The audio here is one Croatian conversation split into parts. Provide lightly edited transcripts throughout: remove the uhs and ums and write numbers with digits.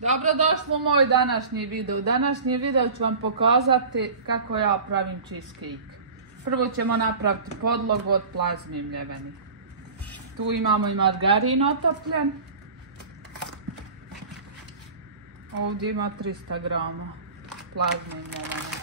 Dobrodošli u moj današnji video. U današnji video ću vam pokazati kako ja pravim cheesecake. Prvo ćemo napraviti podlogu od plazmi mljeveni. Tu imamo i margarin otopljen. Ovdje ima 300 grama plazme mljevene.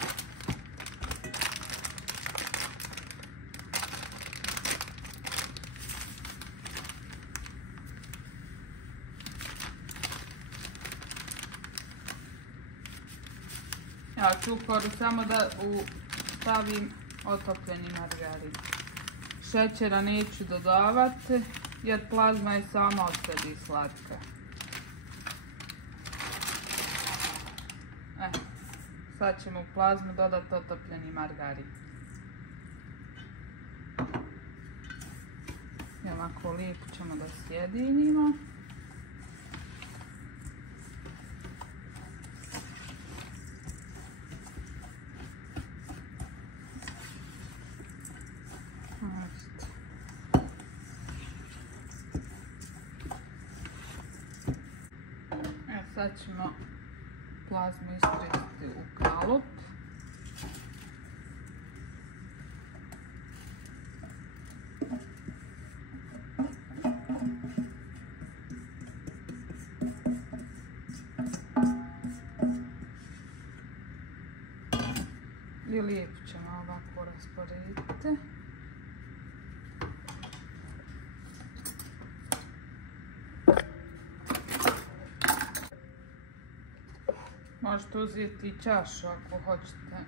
Ja ću samo da stavim otopljeni margarin. Šećera neću dodavati jer plazma je sama od sebi slatka. Sad ćemo u plazmu dodati otopljeni margarin. I ovako lijepo ćemo da sjedinimo. Sad ćemo plazmu istresti u kalup. I lijepo ćemo ovako rasporediti. Možete uzeti i čašu ako hoćete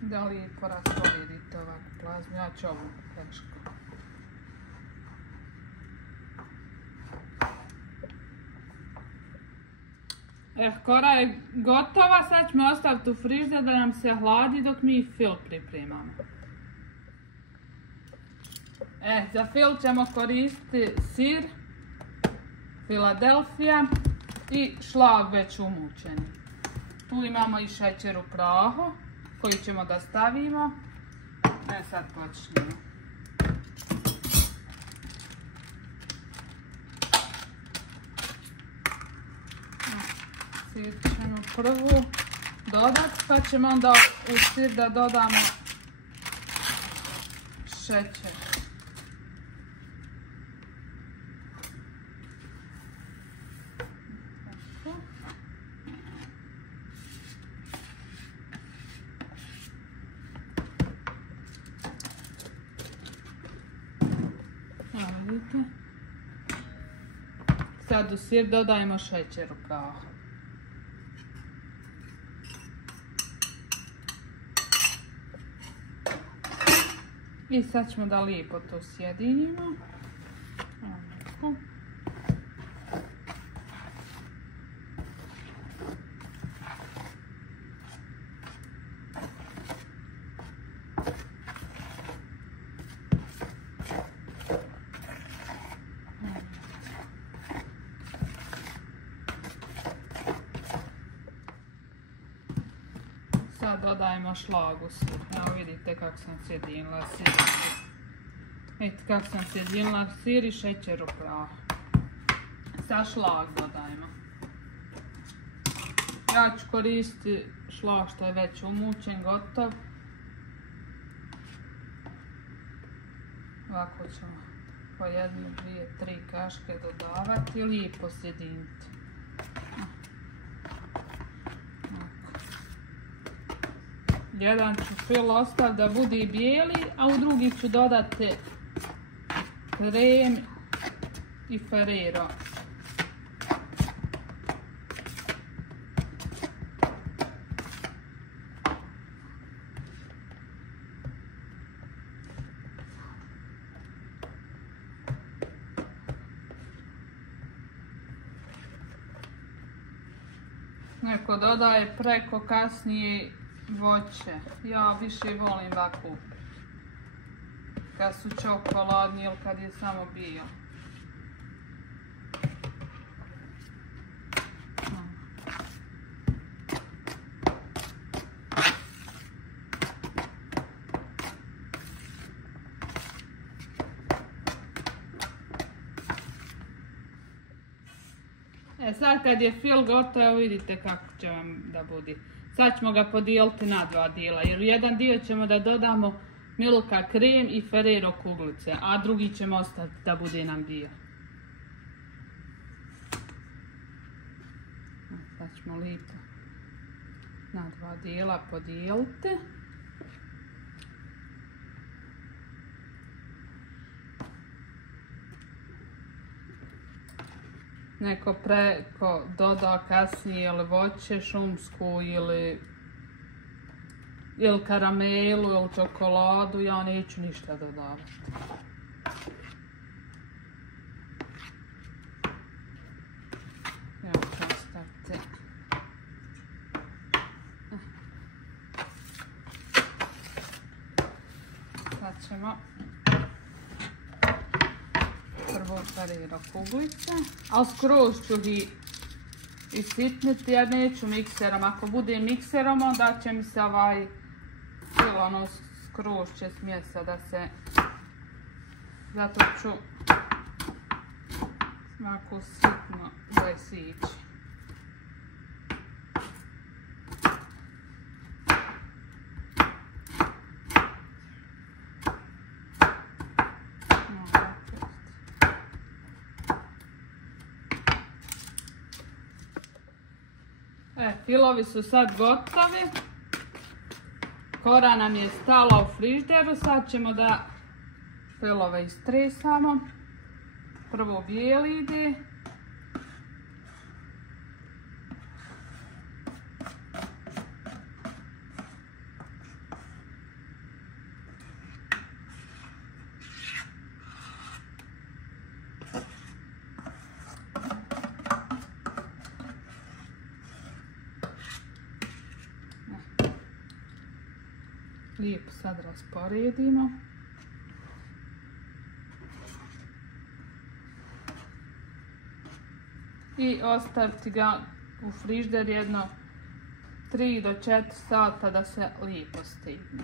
da lijepo rasporedite ovakvu plazmu. Ja ću ovu plešku. Kora je gotova, sad ćemo ostaviti u frižider da nam se hladi dok mi fil pripremamo. Za fil ćemo koristiti sir Philadelphia i šlag već umučeni. Tu imamo i šećer u prahu koji ćemo da stavimo. Sad počnemo. Sir ćemo prvu dodati pa ćemo onda u sir da dodamo šećer. Sad u sir dodajemo šećer u prahu. I sad ćemo da lijepo to sjedinimo. Sad dodajemo šlag u sir. Evo vidite kako sam sjedinila sir. Vidite kako sam sjedinila sir i šećer u prahu. Sad šlag dodajemo. Ja ću koristiti šlag što je već umučen, gotov. Ovako ćemo po 1, 2, 3 kaške dodavati i lijepo sjediniti. Jedan ću fil ostaviti da bude bijeli, a u drugi ću dodati krem i Ferrero. Neko dodaje preko kasnije voće. Ja više volim ovako kad su čokoladni ili kad je samo bio. Sad kad je fil gotovo, vidite kako će vam da bude. Sad ćemo ga podijeliti na 2 dijela, jer u jedan dio ćemo da dodamo Milka krem i Ferrero kuglice, a drugi ćemo ostaviti da bude nam dio. Sad ćemo lijepo na 2 dijela podijeliti. Neko preko doda kasnije ili voće šumsku ili karamelu ili čokoladu, ja neću ništa dodavati. Evo postavite. Sad ćemo prvo Ferrero kuglice, ali skroz ću ih isitniti jer neću mikserom. Ako bude mikserom, onda će mi se ono skroz će smjesa da se, zato ću ovako sitno da isići. Filovi su sad gotovi. Kora nam je stala u frižderu. Sad ćemo da filove istresamo. Prvo bijeli ide. Lijepo sad rasporedimo. I ostaviti ga u frižder jedno 3 do 4 sata da se lijepo stigne.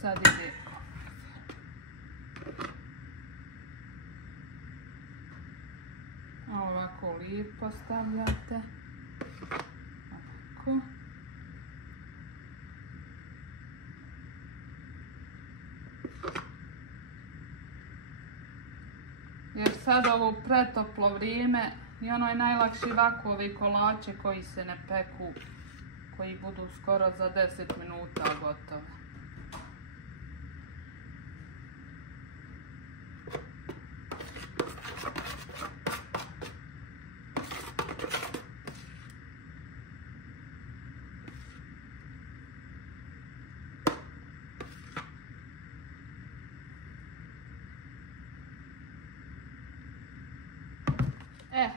Sad ide ovako lijepo stavljate. Ovako. Jer sad ovo pretoplo vrijeme i ono je najlakši ovako ovi kolače koji se ne peku, koji budu skoro za 10 minuta gotovi.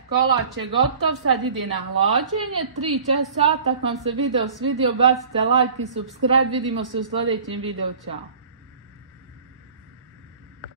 Kolač je gotov, sad ide na hlađenje, 3-4 sata. Ako vam se video svidio, bacite like i subscribe, vidimo se u sljedećem videu, čao.